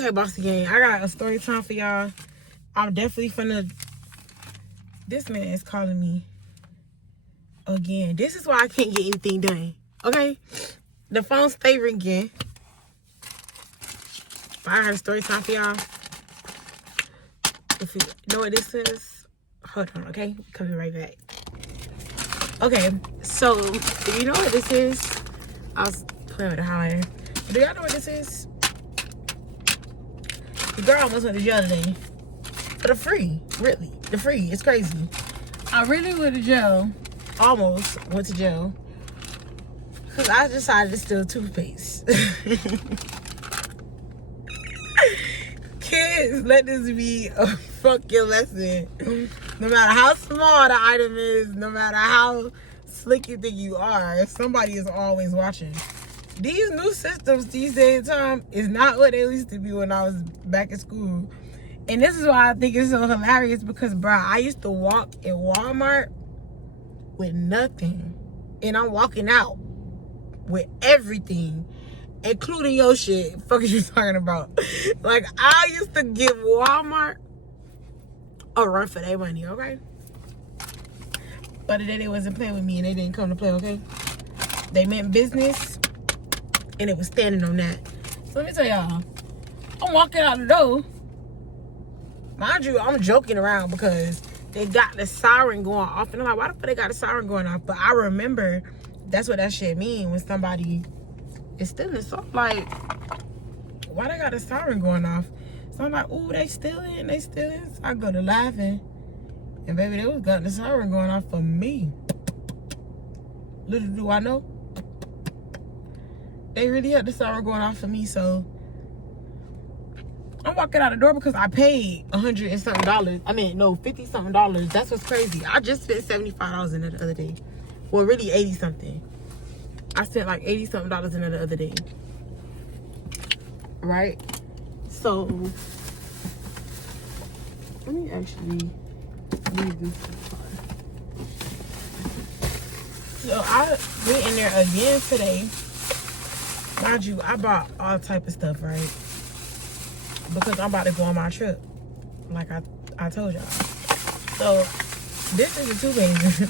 Okay, Bossy Gang, I got a story time for y'all. I'm definitely finna... This man is calling me again. This is why I can't get anything done. Okay? The phone stay ringing. But I got a story time for y'all. If you know what this is, hold on, okay? Coming right back. Okay, so if you know what this is, I was playing with the highlighter. Do y'all know what this is? The girl almost went to jail today. For the free, really. The free, it's crazy. I really went to jail. Almost went to jail. Because I decided to steal toothpaste. Kids, let this be a fucking lesson. No matter how small the item is, no matter how slick you think you are, somebody is always watching. These new systems these days time is not what they used to be when I was back in school. And this is why I think it's so hilarious because, bro, I used to walk in Walmart with nothing. And I'm walking out with everything, including your shit. Fuck is you talking about? Like, I used to give Walmart a run for their money, okay? But today they wasn't playing with me and they didn't come to play, okay? They meant business and it was standing on that. So let me tell y'all, I'm walking out the door. Mind you, I'm joking around because they got the siren going off. And I'm like, why the fuck they got the siren going off? But I remember that's what that shit mean when somebody is stealing. So I'm like, why they got the siren going off? So I'm like, ooh, they stealing, they stealing. So I go to laughing. And baby, they was got the siren going off for me. Little do I know, they really had the siren going off for me. So I'm walking out the door because I paid $100 and something. I mean, no, $50 something. That's what's crazy. I just spent $75 in it the other day. Well, really 80 something. I spent like $80 something in it the other day. Right? So let me actually leave this part. So I went in there again today. Mind you, I bought all type of stuff, right? Because I'm about to go on my trip, like I told y'all. So this is the toothpaste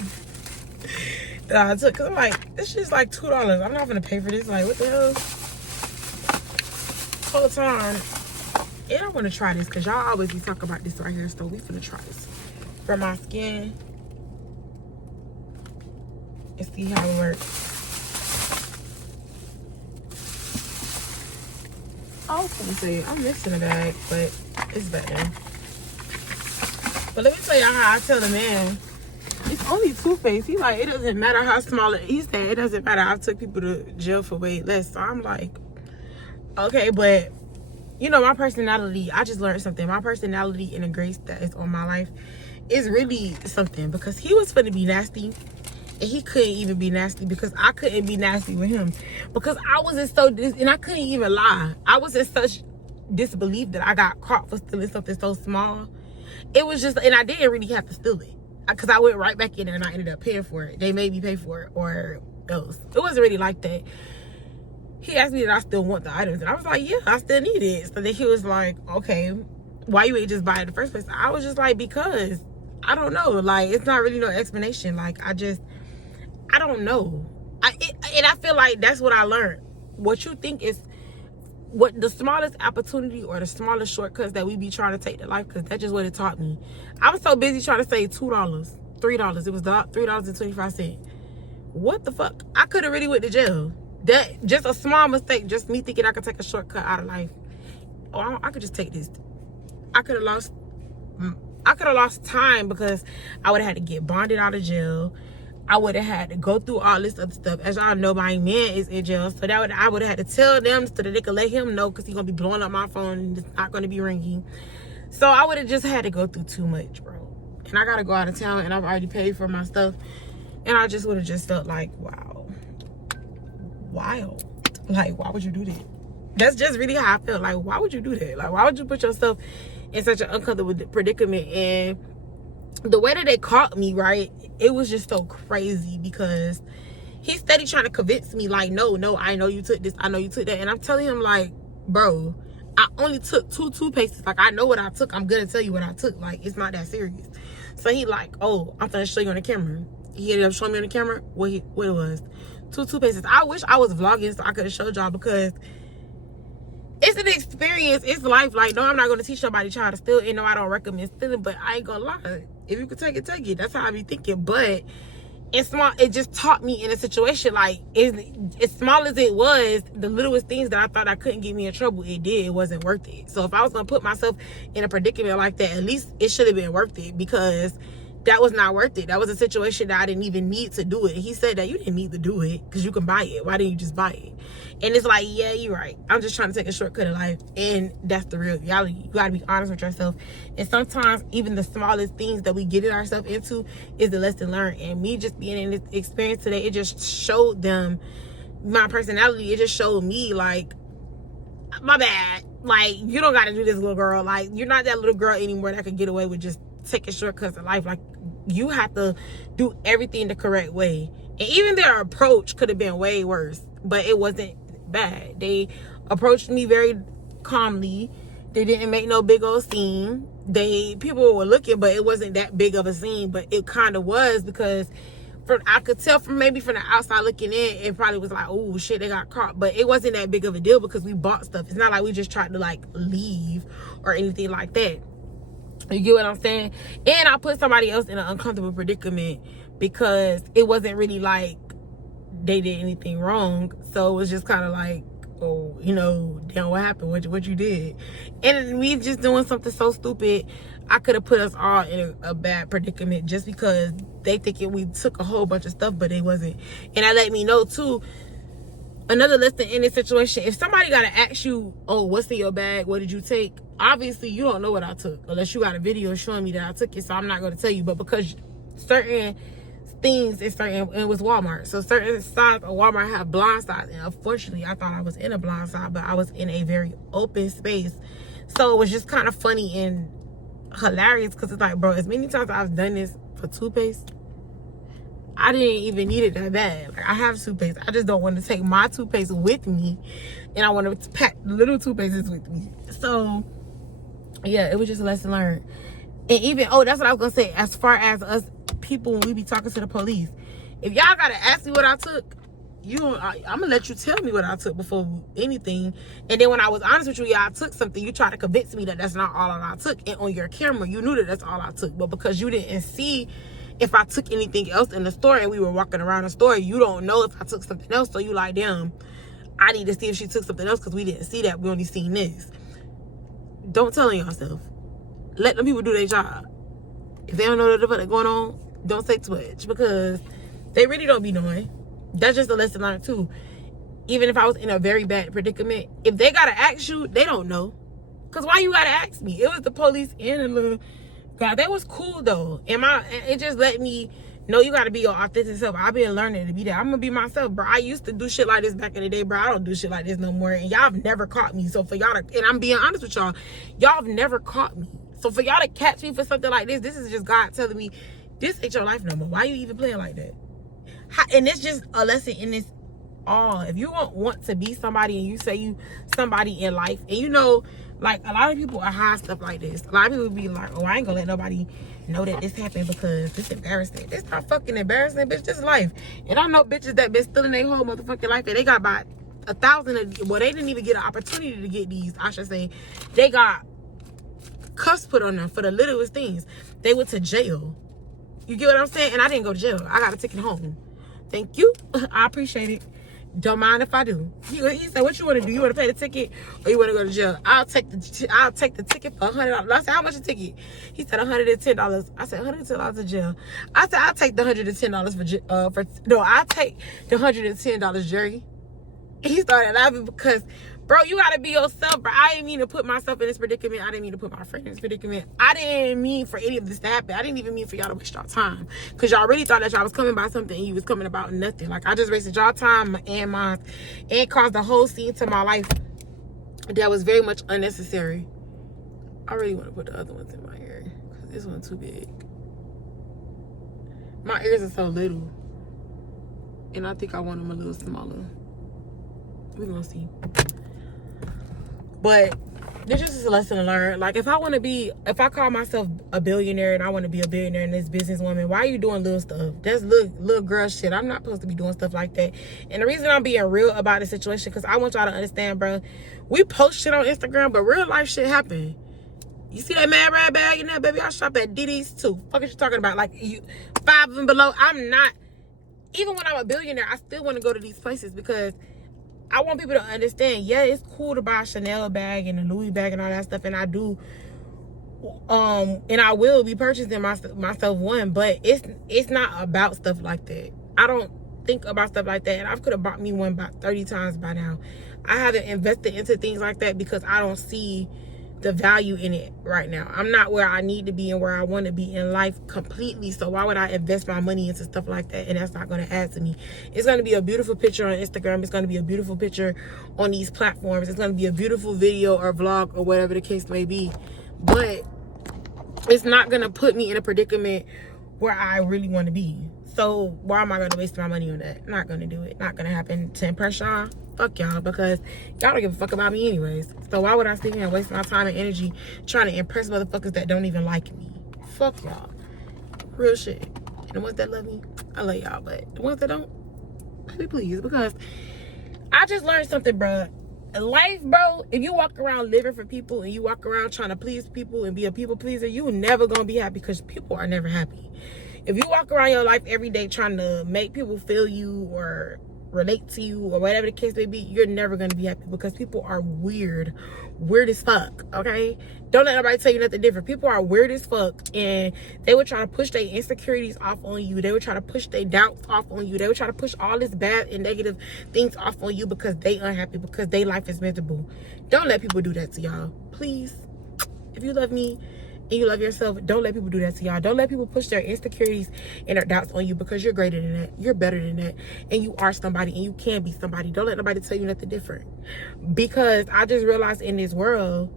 that I took. Cause I'm like, this shit's like $2. I'm not gonna pay for this. Like, what the hell? Whole time, and I'm gonna try this because y'all always be talking about this right here. So we finna try this for my skin and see how it works. I was gonna say I'm missing a bag, but it's better. But let me tell y'all how I tell the man, it's only toothpaste. He like, it doesn't matter how small it. He said it doesn't matter. I've took people to jail for weight less. So I'm like, okay, but you know my personality. I just learned something. My personality and the grace that is on my life is really something because he was finna be nasty. And he couldn't even be nasty because I couldn't be nasty with him. Because I was in and I couldn't even lie. I was in such disbelief that I got caught for stealing something so small. It was just, and I didn't really have to steal it. Because I went right back in there and I ended up paying for it. They made me pay for it or else. It wasn't really like that. He asked me did I still want the items. And I was like, yeah, I still need it. So then he was like, okay, why you ain't just buy it in the first place? I was just like, because I don't know. Like, it's not really no explanation. Like, I don't know. And I feel like that's what I learned. What you think is what the smallest opportunity or the smallest shortcuts that we be trying to take to life, because that's just what it taught me. I was so busy trying to save $2, $3. It was $3.25. What the fuck? I could have really went to jail. That just a small mistake, just me thinking I could take a shortcut out of life. Oh, I could just take this. I could have lost time because I would have had to get bonded out of jail. I would have had to go through all this other stuff. As y'all know, my man is in jail. So I would have had to tell them so that they could let him know because he's going to be blowing up my phone and it's not going to be ringing. So I would have just had to go through too much, bro. And I got to go out of town and I've already paid for my stuff. And I just would have just felt like, wow. Wild. Like, why would you do that? That's just really how I felt. Like, why would you do that? Like, why would you put yourself in such an uncomfortable predicament? And the way that they caught me, right, it was just so crazy because he's steady trying to convince me like, no, I know you took this, I know you took that. And I'm telling him like, bro, I only took 2 toothpastes. Like, I know what I took. I'm gonna tell you what I took. Like, it's not that serious. So he like, oh, I'm gonna show you on the camera. He ended up showing me on the camera what it was. 2 toothpastes. I wish I was vlogging so I could have showed y'all, because it's an experience. It's life. Like, no, I'm not gonna teach somebody trying to steal. And no, I don't recommend stealing, but I ain't gonna lie. If you could take it, take it. That's how I be thinking. But it's small. It just taught me in a situation, like, as small as it was, the littlest things that I thought I couldn't get me in trouble, it did. It wasn't worth it. So if I was gonna put myself in a predicament like that, at least it should have been worth it, because that was not worth it. That was a situation that I didn't even need to do it. And he said that you didn't need to do it because you can buy it. Why didn't you just buy it? And it's like, yeah, you're right. I'm just trying to take a shortcut in life. And that's the real reality. You got to be honest with yourself. And sometimes even the smallest things that we get ourselves into is the lesson learned. And me just being in this experience today, it just showed them my personality. It just showed me, like, my bad. Like, you don't got to do this, little girl. Like, you're not that little girl anymore that could get away with just taking shortcuts in life. Like, you have to do everything the correct way. And even their approach could have been way worse, but it wasn't bad. They approached me very calmly. They didn't make no big old scene. People were looking, but it wasn't that big of a scene. But it kind of was, because I could tell from the outside looking in, it probably was like, oh shit, they got caught. But it wasn't that big of a deal because we bought stuff. It's not like we just tried to like leave or anything like that. You get what I'm saying? And I put somebody else in an uncomfortable predicament because it wasn't really like they did anything wrong. So it was just kind of like, oh, you know, damn, what happened? What you did? And me just doing something so stupid, I could have put us all in a bad predicament just because they thinking we took a whole bunch of stuff, but it wasn't. And that let me know too, another lesson in this situation, if somebody got to ask you, oh, what's in your bag? What did you take? Obviously, you don't know what I took unless you got a video showing me that I took it. So I'm not going to tell you. But because certain things and it was Walmart. So certain sides of Walmart have blind sides. And unfortunately, I thought I was in a blind side, but I was in a very open space. So it was just kind of funny and hilarious because it's like, bro, as many times I've done this for toothpaste, I didn't even need it that bad. Like, I have toothpaste. I just don't want to take my toothpaste with me. And I want to pack little toothpastes with me. So, yeah, it was just a lesson learned. And even, oh, that's what I was going to say. As far as us people, when we be talking to the police, if y'all got to ask me what I took, I'm going to let you tell me what I took before anything. And then when I was honest with you, y'all took something, you try to convince me that that's not all I took. And on your camera, you knew that that's all I took. But because you didn't see if I took anything else in the store and we were walking around the store, you don't know if I took something else. So you like, damn, I need to see if she took something else because we didn't see that. We only seen this. Don't tell yourself. Let them people do their job. If they don't know what the fuck going on, don't say too much because they really don't be knowing. That's just a lesson learned too. Even if I was in a very bad predicament, if they gotta ask you, they don't know. Cause why you gotta ask me? It was the police and the little guy. That was cool though. It just let me know you gotta be your authentic self. I've been learning to be that. I'm gonna be myself, bro. I used to do shit like this back in the day, bro. I don't do shit like this no more. And y'all have never caught me. So for y'all to, and I'm being honest with y'all have never caught me. So for y'all to catch me for something like this is just God telling me, this ain't your life no more. Why you even playing like that? And it's just a lesson in this all. If you don't want to be somebody and you say you somebody in life, and you know, like a lot of people are hide stuff like this. A lot of people be like, oh, I ain't gonna let nobody know that this happened because it's embarrassing. It's not fucking embarrassing, bitch. This is life. And I know bitches that been stealing their whole motherfucking life and they got about 1,000. Well, they didn't even get an opportunity to get these. I should say they got cuffs put on them for the littlest things. They went to jail. You get what I'm saying? And I didn't go to jail. I got a ticket home. Thank you. I appreciate it. Don't mind if I do. He said, what you want to do? You want to pay the ticket or you want to go to jail? I'll take the ticket for $100. I said, how much a ticket? He said $110. I said, $110 to jail. I said, I'll take the $110 I'll take the $110, Jerry. And he started laughing because, bro, you got to be yourself, bro. I didn't mean to put myself in this predicament. I didn't mean to put my friend in this predicament. I didn't mean for any of this to happen. I didn't even mean for y'all to waste y'all time. Because y'all really thought that y'all was coming by something and you was coming about nothing. Like, I just wasted y'all time and mine and caused a whole scene to my life that was very much unnecessary. I really want to put the other ones in my ear because this one's too big. My ears are so little. And I think I want them a little smaller. We're gonna see. But this is a lesson to learn. Like, if I call myself a billionaire and I want to be a billionaire and this businesswoman, why are you doing little stuff? That's little girl shit. I'm not supposed to be doing stuff like that. And the reason I'm being real about the situation, because I want y'all to understand, bro, we post shit on Instagram, but real life shit happen. You see that Mad Rad bag in there, baby? I shop at Diddy's too. Fuck is you talking about? Like, you 5 and below. I'm not, even when I'm a billionaire, I still want to go to these places because I want people to understand, yeah, it's cool to buy a Chanel bag and a Louis bag and all that stuff, and I do, and I will be purchasing myself one, but it's not about stuff like that. I don't think about stuff like that, and I could have bought me one about 30 times by now. I haven't invested into things like that because I don't see the value in it right now. I'm not where I need to be and where I want to be in life completely, so why would I invest my money into stuff like that? And that's not going to add to me. It's going to be a beautiful picture on Instagram. It's going to be a beautiful picture on these platforms. It's going to be a beautiful video or vlog or whatever the case may be, but it's not going to put me in a predicament where I really want to be. So why am I going to waste my money on that? Not going to do it. Not going to happen. To impress y'all, fuck y'all, because y'all don't give a fuck about me anyways. So why would I sit here and waste my time and energy trying to impress motherfuckers that don't even like me? Fuck y'all. Real shit. And the ones that love me, I love y'all. But the ones that don't, baby, please. Because I just learned something, bro. Life, bro, if you walk around living for people and you walk around trying to please people and be a people pleaser, you never gonna be happy because people are never happy. If you walk around your life every day trying to make people feel you or relate to you or whatever the case may be, you're never going to be happy because people are weird as fuck. Okay, don't let nobody tell you nothing different. People are weird as fuck, and they would try to push their insecurities off on you. They would try to push their doubts off on you. They would try to push all this bad and negative things off on you because they unhappy, because their life is miserable. Don't let people do that to y'all, please. If you love me and you love yourself, don't let people do that to y'all. Don't let people push their insecurities and their doubts on you, because you're greater than that. You're better than that. And you are somebody, and you can be somebody. Don't let nobody tell you nothing different. Because I just realized in this world,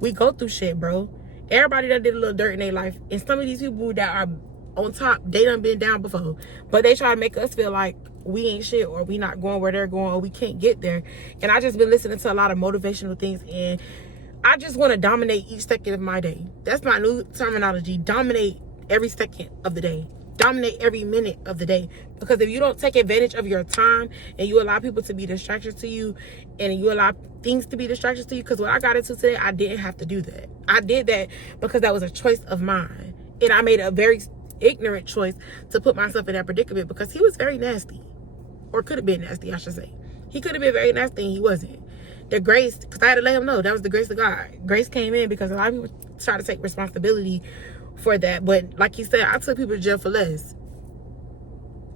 we go through shit, bro. Everybody that did a little dirt in their life. And some of these people that are on top, they done been down before. But they try to make us feel like we ain't shit, or we not going where they're going, or we can't get there. And I just been listening to a lot of motivational things, and I just want to dominate each second of my day. That's my new terminology. Dominate every second of the day. Dominate every minute of the day. Because if you don't take advantage of your time and you allow people to be distractions to you, and you allow things to be distractions to you, because what I got into today, I didn't have to do that. I did that because that was a choice of mine. And I made a very ignorant choice to put myself in that predicament, because he was very nasty. Or could have been nasty, I should say. He could have been very nasty and he wasn't. The grace, because I had to let him know that was the grace of God. Grace came in because a lot of people try to take responsibility for that. But like he said, I took people to jail for less.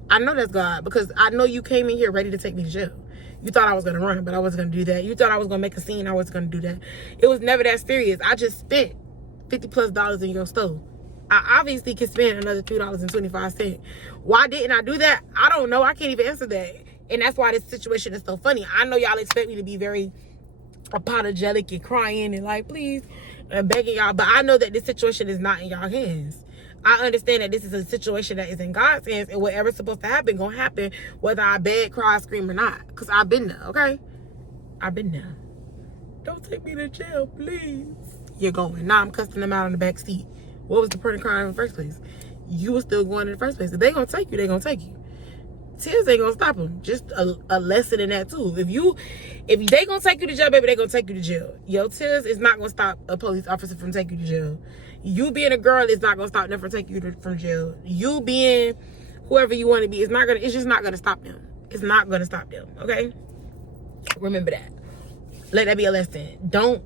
I know that's God, because I know you came in here ready to take me to jail. You thought I was going to run, but I wasn't going to do that. You thought I was going to make a scene. I wasn't going to do that. It was never that serious. I just spent $50+ in your stove. I obviously can spend another $2.25. Why didn't I do that? I don't know. I can't even answer that. And that's why this situation is so funny. I know y'all expect me to be very apologetic and crying and like, please, and begging y'all. But I know that this situation is not in y'all hands. I understand that this is a situation that is in God's hands, and whatever's supposed to happen gonna happen, whether I beg, cry, scream or not. Because I've been there, okay? I've been there. Don't take me to jail, please. You're going. Now I'm cussing them out in the back seat. What was the point of crying in the first place? You were still going in the first place. If they gonna take you, they gonna take you. Tears ain't gonna stop them. Just a lesson in that too. If they gonna take you to jail, baby, they gonna take you to jail. Your tears is not gonna stop a police officer from taking you to jail. You being a girl is not gonna stop them from taking you from jail. You being whoever you want to be, it's just not gonna stop them. It's not gonna stop them. Okay? Remember that. Let that be a lesson. Don't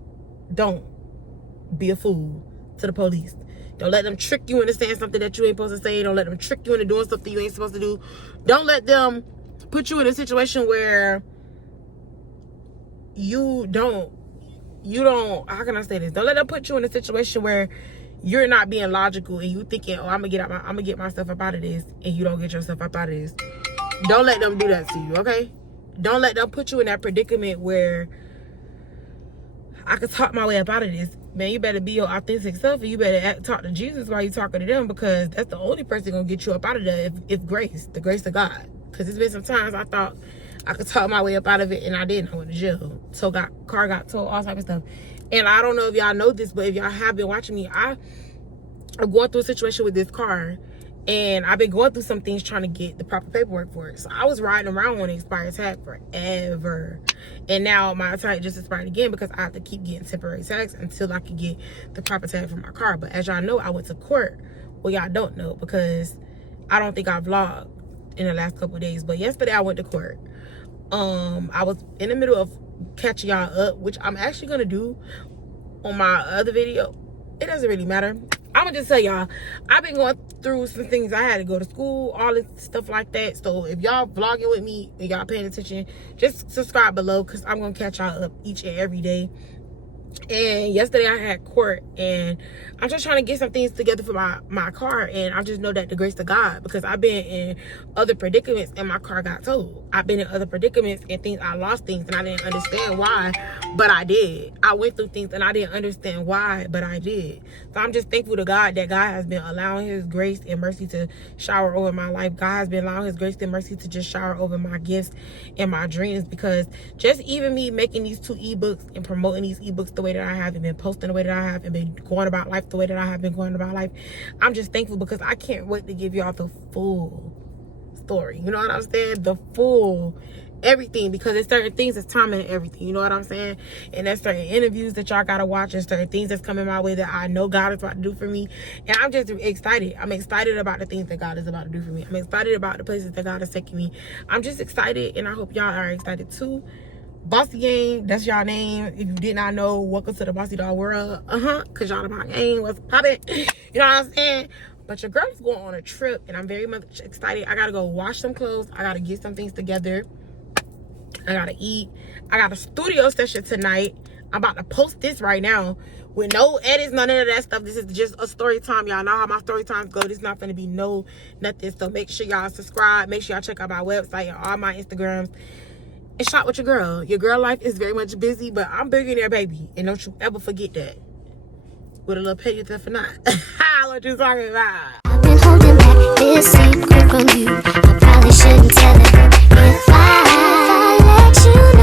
be a fool to the police. Don't let them trick you into saying something that you ain't supposed to say. Don't let them trick you into doing something you ain't supposed to do. Don't let them put you in a situation where you don't, how can I say this? Don't let them put you in a situation where you're not being logical and you thinking, oh, I'm gonna get myself up out of this, and you don't get yourself up out of this. Don't let them do that to you, okay? Don't let them put you in that predicament where I could talk my way up out of this. Man, you better be your authentic self, and you better talk to Jesus while you talking to them, because that's the only person gonna get you up out of there if grace, the grace of God. Because it's been some times I thought I could talk my way up out of it, and I didn't. I went to jail. Car got towed, all type of stuff. And I don't know if y'all know this, but if y'all have been watching me, I'm going through a situation with this car, and I've been going through some things trying to get the proper paperwork for it. So I was riding around on an expired tag forever, and now my tag just expired again because I have to keep getting temporary tags until I can get the proper tag for my car. But as y'all know, I went to court. Well, y'all don't know because I don't think I vlogged in the last couple of days, but yesterday I went to court. I was in the middle of catching y'all up, which I'm actually gonna do on my other video. It doesn't really matter. I'm gonna just tell y'all, I've been going through some things. I had to go to school, all this stuff like that. So if y'all vlogging with me and y'all paying attention, just subscribe below because I'm gonna catch y'all up each and every day. And yesterday I had court, and I'm just trying to get some things together for my car, and I just know that the grace of God, because I've been in other predicaments and my car got towed. I've been in other predicaments and things, I lost things and I didn't understand why, but I did. I went through things and I didn't understand why, but I did. So I'm just thankful to God that God has been allowing his grace and mercy to shower over my life. God has been allowing his grace and mercy to just shower over my gifts and my dreams, because just even me making these 2 ebooks and promoting these ebooks the way that I have, and been posting the way that I have, and been going about life the way that I have been going about life, I'm just thankful because I can't wait to give y'all the full story. You know what I'm saying? The full everything, because there's certain things that's timing and everything. You know what I'm saying? And there's certain interviews that y'all gotta watch, and certain things that's coming my way that I know God is about to do for me. And I'm just excited. I'm excited about the things that God is about to do for me. I'm excited about the places that God is taking me. I'm just excited, and I hope y'all are excited too. Bossy Gang, that's y'all name. If you did not know, welcome to the Bossy Dog world. Cause y'all my gang was popping. You know what I'm saying? But your girl is going on a trip, and I'm very much excited. I gotta go wash some clothes. I gotta get some things together. I gotta eat. I got a studio session tonight. I'm about to post this right now with no edits, none of that stuff. This is just a story time. Y'all know how my story times go. This is not gonna be nothing. So make sure y'all subscribe. Make sure y'all check out my website and all my Instagrams. And shop with your girl. Your girl life is very much busy, but I'm billionaire, baby. And don't you ever forget that. With a little petty theft or not. What you talking about? I've been holding back this secret from you. I probably shouldn't tell it. If I let you